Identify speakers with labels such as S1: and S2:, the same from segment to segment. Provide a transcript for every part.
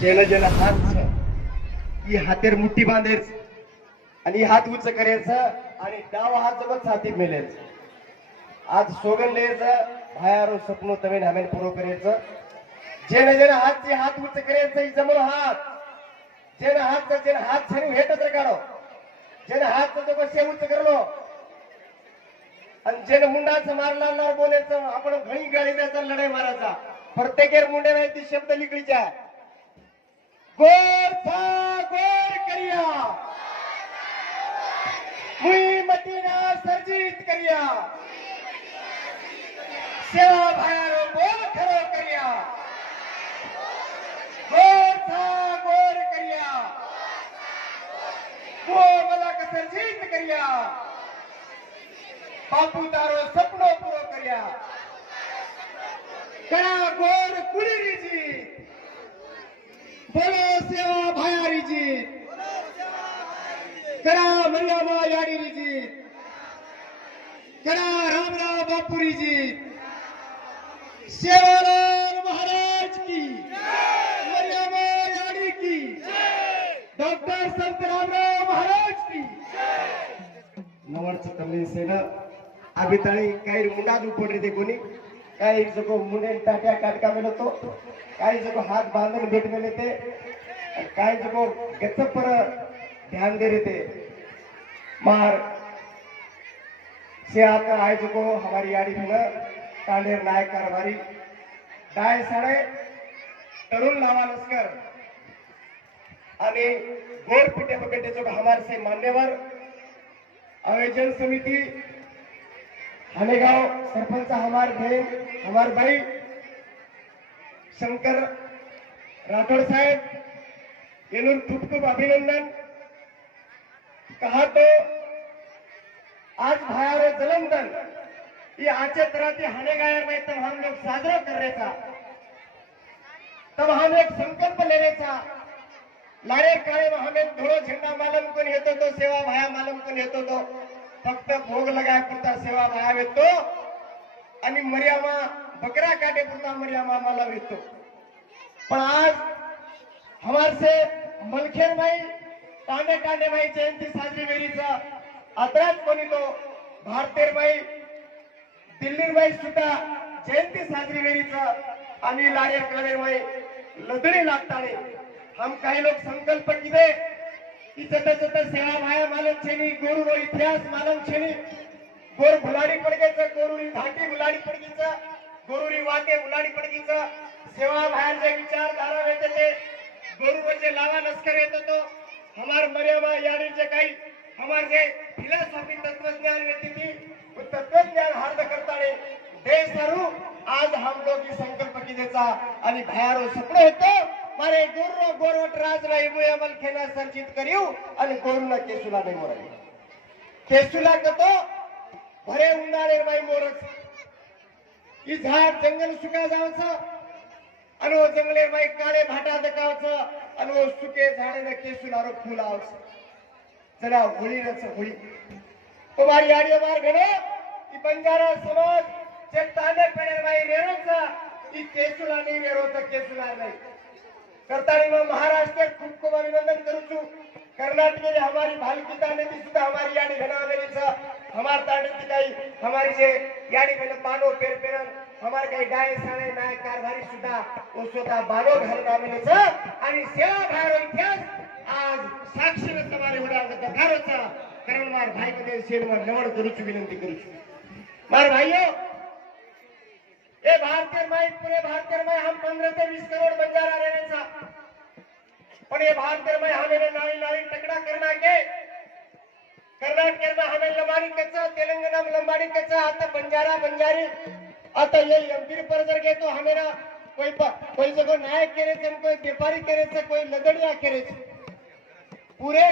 S1: जेन जेन हात ही हातेर मुठी बांधेच आणि हात उच करायचं आणि डाव हात जगत साथी मिळेल आज सोगन लिहायचं भायारो स्वप्न तमेन हमेन पुरो करायचं. जेन जेन हात हात उच्च करायचं जमलो हात. जेन हात जेन हात छानी हेटच रे काढो जेन हात तो कसे उंच करलो. आणि जेन मुंडाचं मारला बोलायचं आपण घळी गाळी द्यायचा लढाई मारायचा. प्रत्येक मुंडे नाही ती शब्द लिकडीच्या गोरचा गोर करिया। मुई मतीना सर्जित करिया। सेवा भायारो बोल खरो करिया। गोरचा गोर करिया। गो मला सर्जित करिया। बापू तारो सपनो पूरो करिया। कणा गोर कुली जी। बोलो सेवा भयारीची करा मरियामा याडीरीची करा रामराव बापुरीची सेवाराम महाराज की। मरियामा याडी की। डॉक्टर संत रामराव महाराज की। नवरच कमी सेना अभी ताणी काही मुंडा दुपड रे ते कोणी? काही जगो मुंडे टाट्या काटका मेलो काही जगो हात बांधून भेट मिळते. काही जगो गच पर ध्यान दे रहे मार. से आता आय जगो हमारी याडी में कांडेर नायक कारभारी. डाय साडे. तरुण लावा लस्कर. आणि गोर पिटे पकड़े जो हमारे से मान्यवर. आयोजन समिती हानेगांव सरपंच हमार बहन हमार भाई शंकर राठौड़ साहब इन्होंने खूब खूब अभिनंदन. कहा तो आज भायारे जलंधन ये आचे तरह के हानेगायर में तब हम लोग साजरा कर रहे था. तब हम एक संकल्प लेने था. लारे काळे हमें धोड़ो झेंडा मालम को नहीं तो सेवा भाया मालम नहीं तो, तो. फक्त भोग लगाय पुरता सेवा भाया येतो. आणि मर्यामा बकरा काटे पुरता मर्यामा मला येतो पण आज हमारसे मलखेर भाई तांडे तांडे भाई जयंती साजरी वेरीचा अत्राच कोणी तो भारतेर भाई दिल्लीर भाई सुद्धा जयंती साजरी वेरीचा आणि लारे कलेर भाई लदडी लागताने हम काही लोग संकल्प किती कि जत सेवा माया मालम छेनी गोरु इतिहास मालम छेनी गोर भुलाडी पडगेच गोरुरी घाटी भुलाडी पडगीचा गोरुरी वाटे भुलाडी पडगीचा सेवा भायांचे विचारधारा येते ते गोरुचे म्हणजे लावा लष्कर येत होतो हमार मर्यामा जे काही हमार जे फिलॉसॉफी तत्वज्ञान येते ती वो तत्वज्ञान हार्द करताने देश सारू आज हम लोग संकल्प किदेचा आणि भयारो हो सपने होतो मारे गोर गोरवट राज नाही मुयामल खेला सर्जित करियो आणि गोरुना केसुला नाही मोराय केसुला कतो? भरे उन्हाळे नाही मोरच। ही झाड जंगल सुका जावचं आणि जंगले माई काळे भाटा दकावचं आणि सुके झाडे न केसुला रो फुल आवचं। जरा होळी रच होळी। तो मारी आडियो मार घडो की बंजारा समाज जे ताने पेडे माई रेरोचा की केसुला नाही रेरोचा केसुला नाही। करतानी मैं महाराष्ट्र खूब खूब अभिनंदन करू कर्नाटक में हमारी भालकी तांडेती सुधा हमारी यानी भेना मेरी सा हमार तांडेती काई हमारी जे यानी भेना बानो पेर पेरन हमारे काही डाय साणे नायक कारभारी सुद्धा वो स्वतः बानो घर नामिने सा आणि सेवा भारो इतिहास आज साक्षी तुम्हारे होणार होता घराचा कारण मार भाई मध्ये सेवा निवड करूची विनंती करूची मार भाईयो हे भारतीय माहीत पुरे भारतीय माय हम पंधरा ते वीस करोड बंजार रहने पण हे भारतीय माय हमें नारी नारी तकडा करणार के कर्नाटक में हमें लंबाड़ी कचा तेलंगणा में लंबाड़ी कचा आता बंजारा बंजारी. आता ये एमपी पर जर घेतो तो हमें कोई कोई जगह नायक करे छे कोई व्यापारी करे छे कोई लगड़िया करे छे पुरे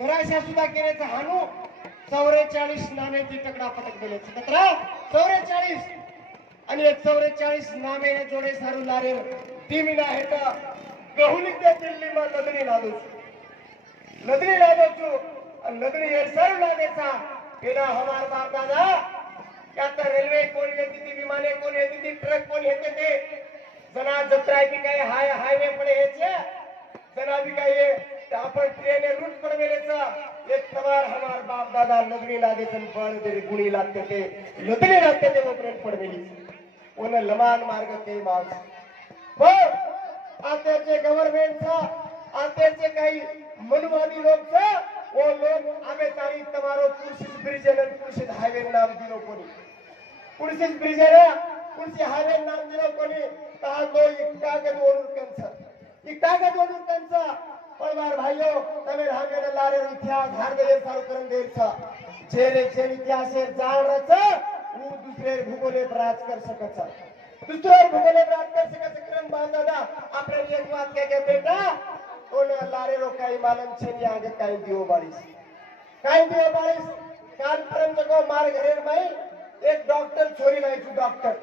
S1: घराशा सुद्धा करे छे हानू 44 नाण्याची तकडा पटक दिले छे कतरा 44 आणि एक चौवेचाळीस नामे जोडे सारू लारे ती मी आहे का? गहुली त्या दिल्ली मा लग्नी लादू लग्नी लादू लग्नी हे सर्व लागेचा बिना हमार बाप दादा त्यात रेल्वे कोण येते ती विमाने कोण येते ती ट्रक कोण येते ते? जना जत्राय की काय? हाय हायवे पडे हेचे जना बी काय आपण ट्रेन रूट पण मेलेचा एक सवार हमार बाप दादा लग्नी लागेच पण तरी गुणी लागते ते. लग्नी लागते ते मग ट्रेन पडमेली उन लमान मार्ग के माग पर आते गवर्नमेंट था आते कई मनवादी लोग था वो लोग आगे तारी तमारो तुलसी ब्रिज ने तुलसी हाईवे नाम दिलो कोनी तुलसी ब्रिज ने तुलसी हाईवे नाम दिलो कोनी ता तो इक्का के दोनों कैंसर इक्का के दोनों कैंसर પણ મારા ભાઈઓ તમે રામેને લારે ઇતિહાસ હાર દેર સારું કરન દેર છ જે રે જે ઇતિહાસ જાણ રચ ऊ दुसरे भूगोले पर राज कर सकता दूसरे भूगोले पर राज कर सकता क्रम बांधा अपने एक बात कह के बेटा उन लारे रो कई मालूम छे नहीं आगे कई दियो बारिश। कई दियो बारिश? काल परम जगह मार घरेर में एक डॉक्टर छोरी नहीं छू डॉक्टर।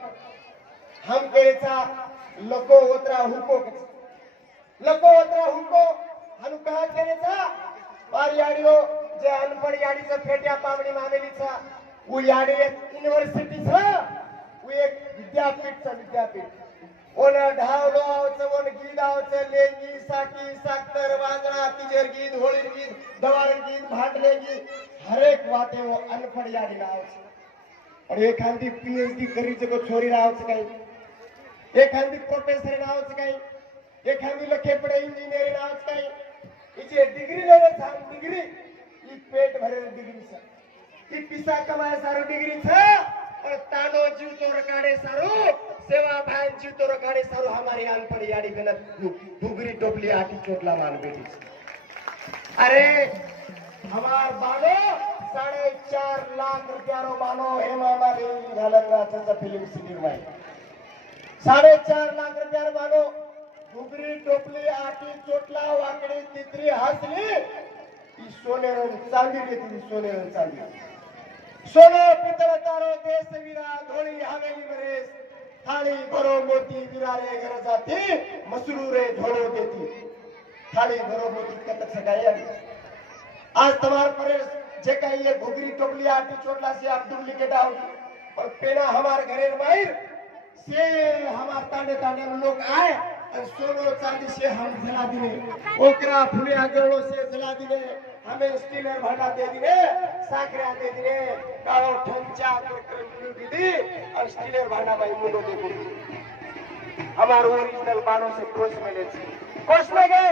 S1: हम केचा लको ओतरा हुको लको ओतरा हुको हनु कहा केचा पार याडियो जे अनपढ़ याडी से फेटिया पावडी मानेलीचा उ याडी एक युनिव्हर्सिटीचं उ एक विद्यापीठचं विद्यापीठ ओन ढावलो आवचं ओन गीत आवचं लेंगी साकी साखर वांगणा तिजेर गीत होळी गीत दवार गीत भांडले गीत हरेक वाटे वो अनपढ याडी आवचं आणि एखादी पीएचडी करीचे को छोरी राहावचं काही। एखादी प्रोफेसर नावाचं काही। एखादी लखेपडे इंजिनिअरिंग नावाचं काही। हिची डिग्री लेवल सांग डिग्री ही पेट भरेल डिग्री सांग ती पिसा कमाय सारू डिग्री छ और तानो जीव तो काढे सारू. सेवा भाई जीव तो काढे सारू. हमारी अनपढ़ यारी गलत. डुगरी टोपली आटी चोटला मान बेटी. अरे हमार बानो साढ़े चार लाख रुपया रो बानो हेमा मालिनी घालत फिल्म सिनेमा साडेचार लाख रुपया रो बानो घुगरी टोपली आटी चोटला वाकडी तित्री हसली. ही सोनेरण चांदी देते सोनेरण चांदी. सोनं पितळ तारो देश विरा धोळी हवेली बरेस. थाळी भरो मोती विरारे घर जाती मसरू रे धोळो देती. थाळी भरो मोती कतक सकाळी आली. आज तुम्हारे परेस जे कहीं ये घुगरी टोपली आटी चोटला से आप डुप्लीकेट आओ पर पेना हमार घरे माहिर से हमार तांडे तांडे लोग आए और सोनो चांदी से हम जला दिले. ओकरा फुले अगड़ो से जला दिले. हमें स्टीलर भाटा दे दिने साकरा दे दिने कालो ठंचा कर दीदी और स्टीलर भाटा भाई मुंडो दे बुड़ी हमारे ओरिजिनल बालों से कोष में ले कोष में गए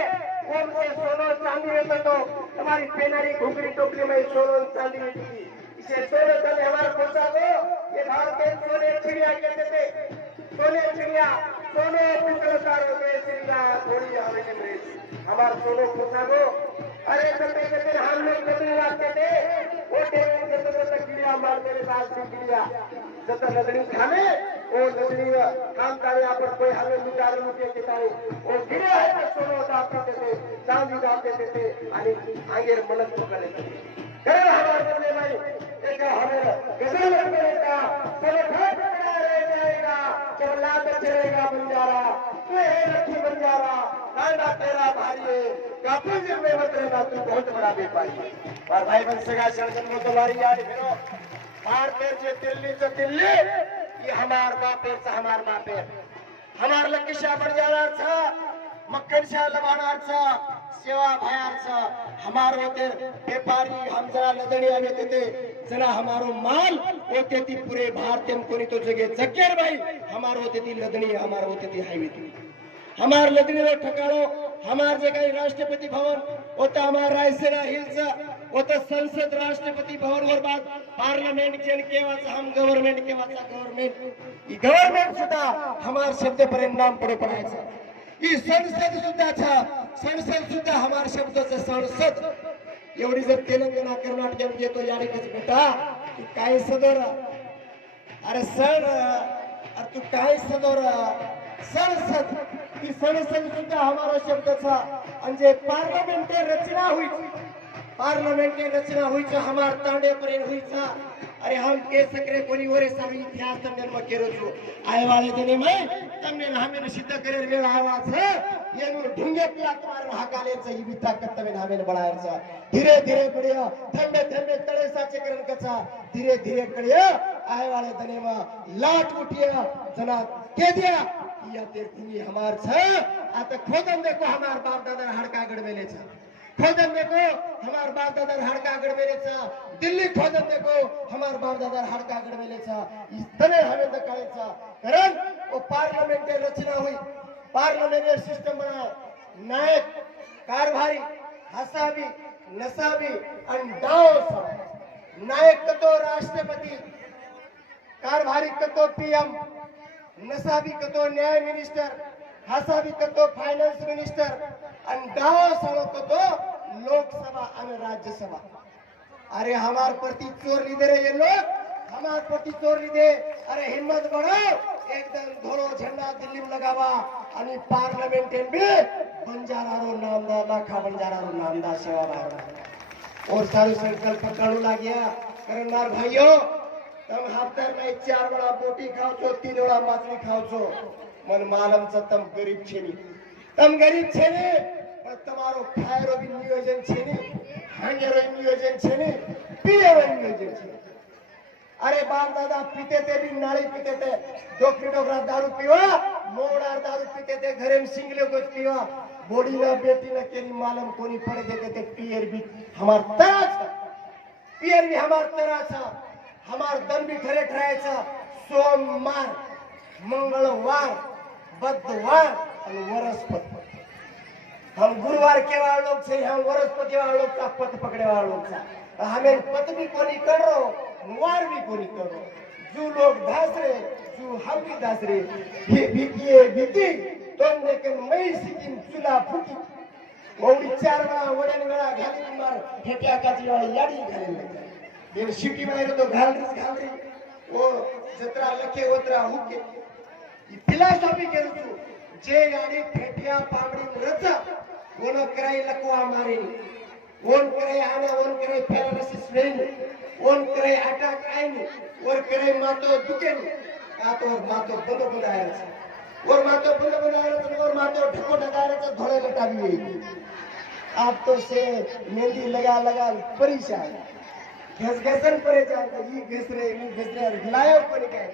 S1: उनसे सोनो चांदी में तो हमारी पेनारी घुगरी टोकरी में सोनो चांदी में थी। इसे सोने चांदी हमारे कोसा को ये भारत के सोने चिड़िया कहते थे। सोने चिड़िया सोने पुत्र सारो के चिड़िया थोड़ी हमें अंग्रेज हमारे सोनो कोसा को अरे कहते कहते हम लोग नदी लाते थे वो टेबल के तो? तक चिड़िया मार मेरे साथ से चिड़िया जब तक नदनी खाने वो नदनी काम करे यहाँ पर कोई हमें लुटारे लुटे के ताऊ वो गिरे है तो सोनो दाप देते थे चांदी दाप देते. थे आणि आगे मनस पकडले. करे हमारे बदले भाई एक हमें गजल करेगा सब घाट पकड़ा रह जाएगा जब लात चलेगा बंजारा तू है लक्ष्मी बंजारा नाना तेरा भाई है काफी दिन में मत तू बहुत बड़ा व्यापारी और भाई सगा शरण में तुम्हारी याद फिरो मार पेर से दिल्ली से दिल्ली ये हमार बापेर से हमार बापेर हमार लंकेशा बंजाराचा मक्कनशा लबाणाचा सेवा भयाचा हमार होते व्यापारी हम जरा लदणी आवे ते जरा हमारो माल होते ती पुरे भारत में कोणी तो जगे जकेर भाई हमार होते ती लदणी हमार होते ती हाईवे थी हमार लदणी रो ठकाळो हमार जे काही राष्ट्रपती भवन होता हमार रायसेना हिल्स होता संसद राष्ट्रपती भवन वर बाद पार्लमेंट के केवाचा हम गव्हर्नमेंट केवाचा गव्हर्नमेंट? गव्हर्नमेंट सुद्धा हमार शब्द परिणाम पडे पडायचा. ही संसद सुद्धा था संसद सुद्धा हमार शब्दाचं संसद. एवढी जर तेलंगणा कर्नाटक येतो याडिकच बेटा तू काय सदर? अरे सर अरे तू काय सदर? संसद. की सड़सठ हमारा शब्द था। अंजे पार्लियामेंट रचना हुई पार्लमेंट रचना हुई हमार तांडे पर हुई अरे हम के सकरे कोणी वरे सब इतिहास तमने में केरो छु। आए वाले दिने में तमने हमें सिद्ध करे रे आवाज है ये नु ढुंगे पिया तुम्हारे महाकाले से ये ताकत कर तमने हमें बढ़ाए सा धीरे धीरे बढ़िया धम्मे धम्मे तळे साचे करण कसा धीरे धीरे कड़िया आए वाले दिने में लाट उठिया जना के दिया या तेर भूमि हमार छ। आता खोदम देखो हमार बाप दादा हड़का गड़बेले छ। देखो हमार बाप दादा हड़का गड़बेले छ। दिल्ली देखो हमार बाप दादा हड़का गड़बेले छ। तने हमें दकाळे छ कारण वो पार्लियामेंट रचना हुई। पार्लियामेंट सिस्टम बनाओ। नायक कारभारी हसाबी नसाबी डाव सब। नायक कतो राष्ट्रपती कारभारी कतो पीएम। नसाबी कतो न्याय मिनिस्टर हसाबी कतो फायनान्स मिनिस्टर आणि डाव साळो कतो लोकसभा आणि राज्यसभा. अरे हमार प्रति चोर लीधे रे ये लोग हमार प्रति चोर लीधे अरे हिम्मत बढ़ाओ एकदम धोलो झंडा दिल्ली में लगावा. आणि पार्लियामेंट में बंजारा रो नामदा लाखा बंजारा रो नामदा सेवा भाव और सारू संकल्प करू लाग्या। कारण तम हफ्तार नाही चार वेळा बोटी खावचो तीन वेळा माचली खावचो मन से तम गरीब छेनी। तम गरीब छेनी पर तुम्हारो खाए रो भी नियोजन छेनी। हंगेरो नियोजन छेनी पिए रो नियोजन छेनी। अरे बाप दादा पीते थे भी नाली पीते थे। डोकरी डोकरा दारू पीवा मोड़ार दारू पीते थे घरे में सिंगले को पीवा। बोड़ी ना बेटी ना केरी मालम कोनी पड़े देते थे पियर भी हमार तरह था पियर भी हमार तरह था हमार दन भी ठरे ठरायचं. सोमवार मंगळवार बुधवार आणि वरस्पत हम गुरुवार के लोग से हम वरस्पति लोग का पत पकड़े लोग सा हमें पत भी कोनी कर रो वार भी कोनी कर. रो जो लोग धास रहे जो हम भी धास रहे ये बीती भीती तो लेकिन मई सिकिन चुला फुटी. ओवडी चार वेळा वड्यान वेळा घाली मार ठेक्या काची वाली याडी घाली ಏನು ಸಿಟಿ ಮಾಡಿರೋದು ಗಾಲ್ರಿ ಗಾಲ್ರಿ ಓ ಜತ್ರ ಲಕ್ಕೆ ಹೋತ್ರ ಹುಕ್ಕೆ ಈ ಫಿಲಾಸಫಿ ಗೆಲ್ತು जे गाडी फेटिया पामडी मुरच कोण कराई लकवा मारी कोण करे आना कोण करे पॅरालिसिस वेन कोण करे अटॅक आईन और करे मातो दुकेन आतो मातो बंद बंद आयरच और मातो बंद बंद आयरच और मातो ढको ढगायरच धोळे लटावी आप तो से मेहंदी लगा लगा परेशान घसघसन परे जाता ये घस रहे ये घस रहे लाया कोनी काय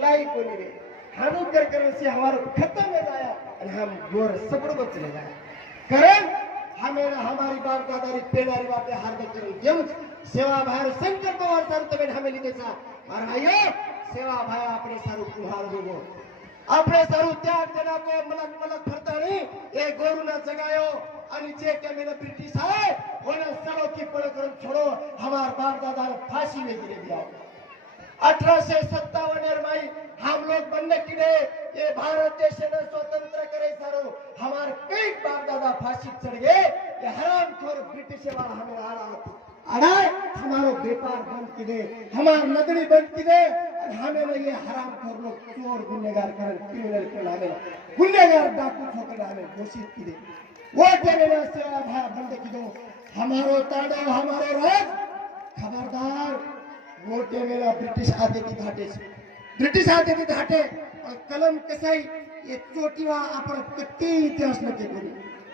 S1: लाई कोनी रे हम कर कर से हमारा खत्म हो जाया और हम गोर सपड़ बच चले गए कारण हमें ना हमारी बाप दादारी पेनारी बापे हार्द करून जेव सेवा बाहेर संकल्प वारसार तमें हमें લીધેસા और भाइयों सेवा भाई अपने सारू कुहार होगो આપણે સારું ત્યાગ દેના કો મલક મલક ફરતા નહીં એ ગોરુ ના જગાયો आणि जे कमेला ब्रिटिश आहे उन्हें सड़ों की पड़ कर छोड़ो हमार बाप दादा फाशी में गिरे दिया अठराशे से सत्तावन में हम लोग बनने की लिए ये भारत देश ने स्वतंत्र करे सारो हमार कई बाप दादा फांसी चढ़ गए ये हराम खोर ब्रिटिश वाला हमें आ रहा अड़ा हमारो व्यापार बंद की दे हमार नगरी बंद की दे हमें ये हराम खोर लोग चोर गुन्हेगार कर क्रिमिनल के कर गुन्हेगार डाकू ठोकर हमें दोषी की दे वो बोलेगा सेवा भाव बंद की दो। हमारो तांडव, हमारो रोज। खबरदार वोटे वेला ब्रिटिश आते की घाटे से। ब्रिटिश आते की घाटे और कलम कसाई, ये चोटीवा आपण कट्टी इतिहास नक्की करू।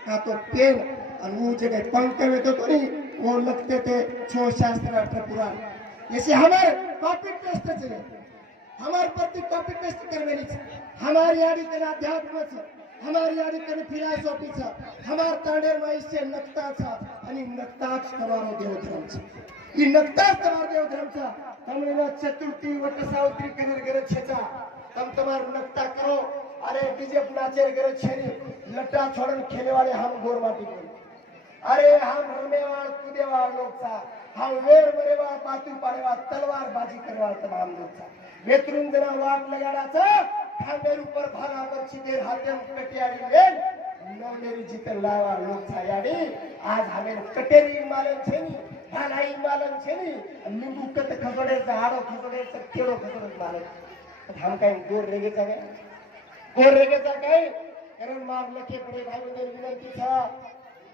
S1: का तो पेन और वो जगह पंख में तो तो नहीं वो लगते थे छो शास्त्र अठारह पुराण। ऐसे हमारे कॉपी पेस्ट चले हमारे प्रति कॉपी पेस्ट करने हमारी आदि अध्यात्म हमारी आदित्य सोपी था हमार तांडेर माई इससे नक्ता था अनि नकताच तमारो देवधर्म छा ही देव तमारो देवधर्म छा तमना चतुर्थी वट सावित्री कदर गरज तम तमार नक्ता करो अरे डीजे नाचेर गरज छेरी लट्टा छोड़न खेले वाले हम गोर माटी को अरे हम रमेवाळ लोग था हम वेर बरेवाळ पातू पारेवार तलवार बाजी करवाळ तमाम लोकचा वेतरून जना वाट था ढाबेर ऊपर भाना पर चिदेर हाथे कटियारी लेन नौनेरी जीते लावा लोग छायारी आज हमें कटेरी मालन छेनी भानाई मालन छेनी. निंबू कत खसोड़े से हाड़ो खसोड़े से केड़ो खसोड़े मालन हम कहीं गोर रेगे जागे गोर रेगे जागे कारण मार लखे पड़े भाई बंदर विनंती था.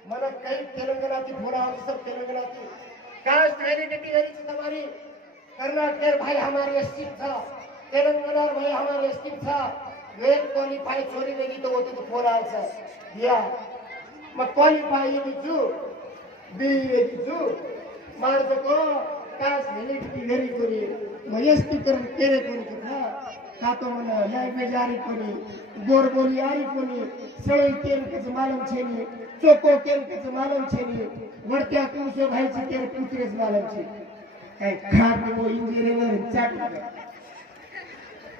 S1: मन कई तेलंगाना की भोला हम सब तेलंगाना की कास्ट वेरी कटी वेरी से तुम्हारी कर्नाटक भाई हमारी अस्सी था तेलङ्गाना भयो हाम्रो स्किम छ वेट क्वालिफाई छोरीबेटी त होती त फोन आउँछ या. म क्वालिफाई छु बिए छु मार्जको कास भेलिडिटी भेरी कुरी म यस्तो केरे कुरो छ तातो मन ल्याङ्ग्वेज आरी कुरी गोर बोली आरी पनि सबै केन के मालुम छ नि चोको केन के मालुम छ नि वर्त्या कुसो भाइ छ केन कुत्रेस मालुम छ खाट को इन्जिनियर चाट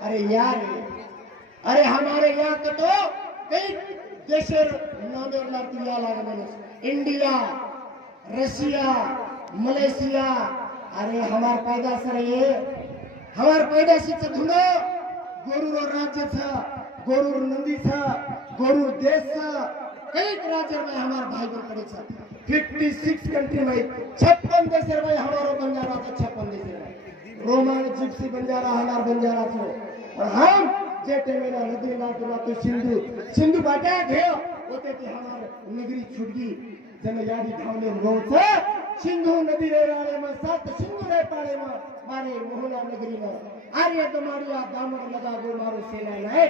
S1: अरे यार अरे हमारे यहाँ का तो कई देशेर नामेर लातिया लागले इंडिया रशिया मलेशिया अरे हमार पैदासर ये हमार पैदाशीचं धुनो गोरुर राज्य छ गोरुर नंदी छ गोरुर देश छ कई राज्य में हमार भाई बन पड़े छ फिफ्टी सिक्स कंट्री में छप्पन देश में हमारो बंजारा था छप्पन देश में रोमन जिप्सी बंजारा हमार बंजारा छो और हम जे टेमेला नदी नाटू नाटू सिंधु सिंधु बाटा घेव होते ते हमार नगरी छुटगी. जनयादी भावने रोच सिंधु नदी रे राणे में सात सिंधु रे पाड़े में मारे मोहना नगरी में. आर्य तुम्हारिया दामन लगा गो मारो सेना है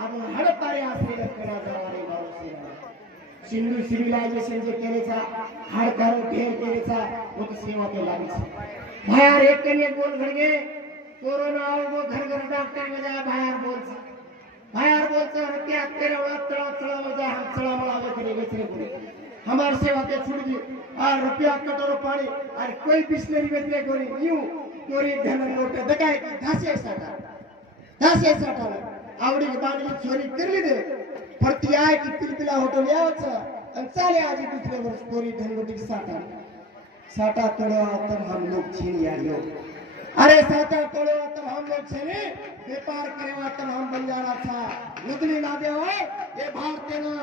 S1: अब हड़ पारे आश्रय करा जावारे मारो सेना सिंधु सिविलाइजेशन जे केरेचा हाडकारो ढेर वो तो सेवा के ते भाई यार एक कने बोल घडगे. कोरोना आवगो घर घर डॉक्टर म्हणजे बाहेर बोलचा. बाहेर बोलचा हत्या तेरे तळा तळा मजा हम चळा मला वगैरे वेचरे बोले हमार सेवा के छुट गई आ रुपया कटोरो पानी और कोई बिस्लरी वेचरे कोनी यूं कोरी धन नोट दकाय धासे साठा. धासे साठा. आवडी बांधली चोरी करली दे. फरती आहे की पिलपिला होटल यावचं. आणि चाले आजी दुसऱ्या वर्ष कोरी धन नोटी साटा साटा तोड़ो तर हम लोग छीन यारियो अरे साचा तोड़ो तब हम लोग चले व्यापार करेवा तब हम बंजारा था। नदली ना देवा ये भारतीय ना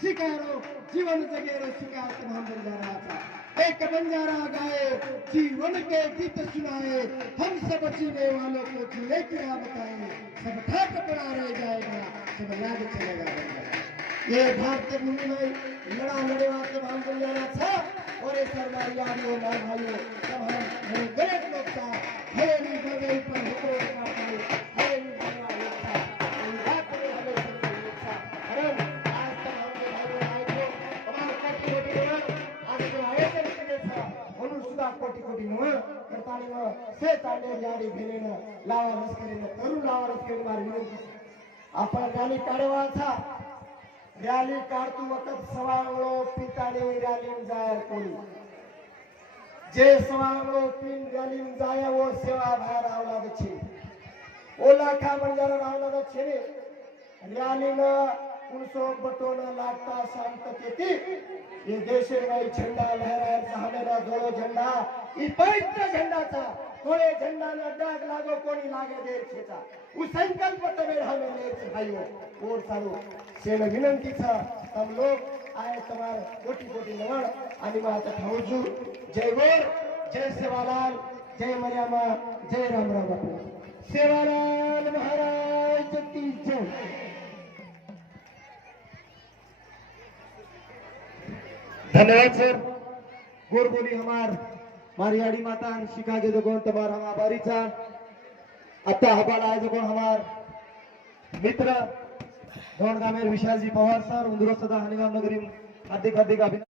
S1: शिकारो जीवन जगेरो शिकार तब हम बंजारा था। एक बंजारा गाए जीवन के गीत सुनाए हम सब जीने वालों को जीने क्या बताए। सब ठाक पड़ा रह जाएगा सब याद चलेगा बंजारा। ये भारतीय भूमि में लड़ा लड़ेवा तब हम बंजारा था और ये सरदार यादियों मार भाइयों तब हम हमें गलत लोग था हरे नी बगल पर हुक्म का हरे लोग था हमें लोग था आज तक हमने भाइयों आए थे हमारे आज जो आए थे था। म्हणून सुद्धा कोटी कोटी से तांडे याडी भेलेनं लावा लष्करीनं तरुण लावा लष्करी मार विनंती आपण गाणी काढवाचा रैली कारतू वक्त सवांगलो पिताले रैली उजायर कोली जे सवांगलो पिन रैली उजाया वो सेवा भार आवला दछे ओला का बंजारा आवला दछे ने रैली ना उनसो बटोना लागता शांत के ती ये देशे में झंडा लहराए सामने ना दो झंडा ये पवित्र झंडा था थोड़े झंडा ना डाक लागो कोनी लागे देर छेता उस संकल्प तो मेरा लेच भाईओ ओर सारो सेन विनंतीचा तम लोग आए તમાર કોટી કોટી નમણ आणि माझा ठाऊजू जय गोर जय सेवालाल जय मर्यामा जय रामराव बापू सेवालाल महाराज की जय धन्यवाद सर गोर बोली हमार मारियाड़ी माता शिकागे जगोन तमार हम आभारी था आता हबाल आए जगोन हमार मित्र दोन गामेर विशालजी पवार सर उंदुरो सदा नगरी हार्दिक हार्दिक अभिनंदन.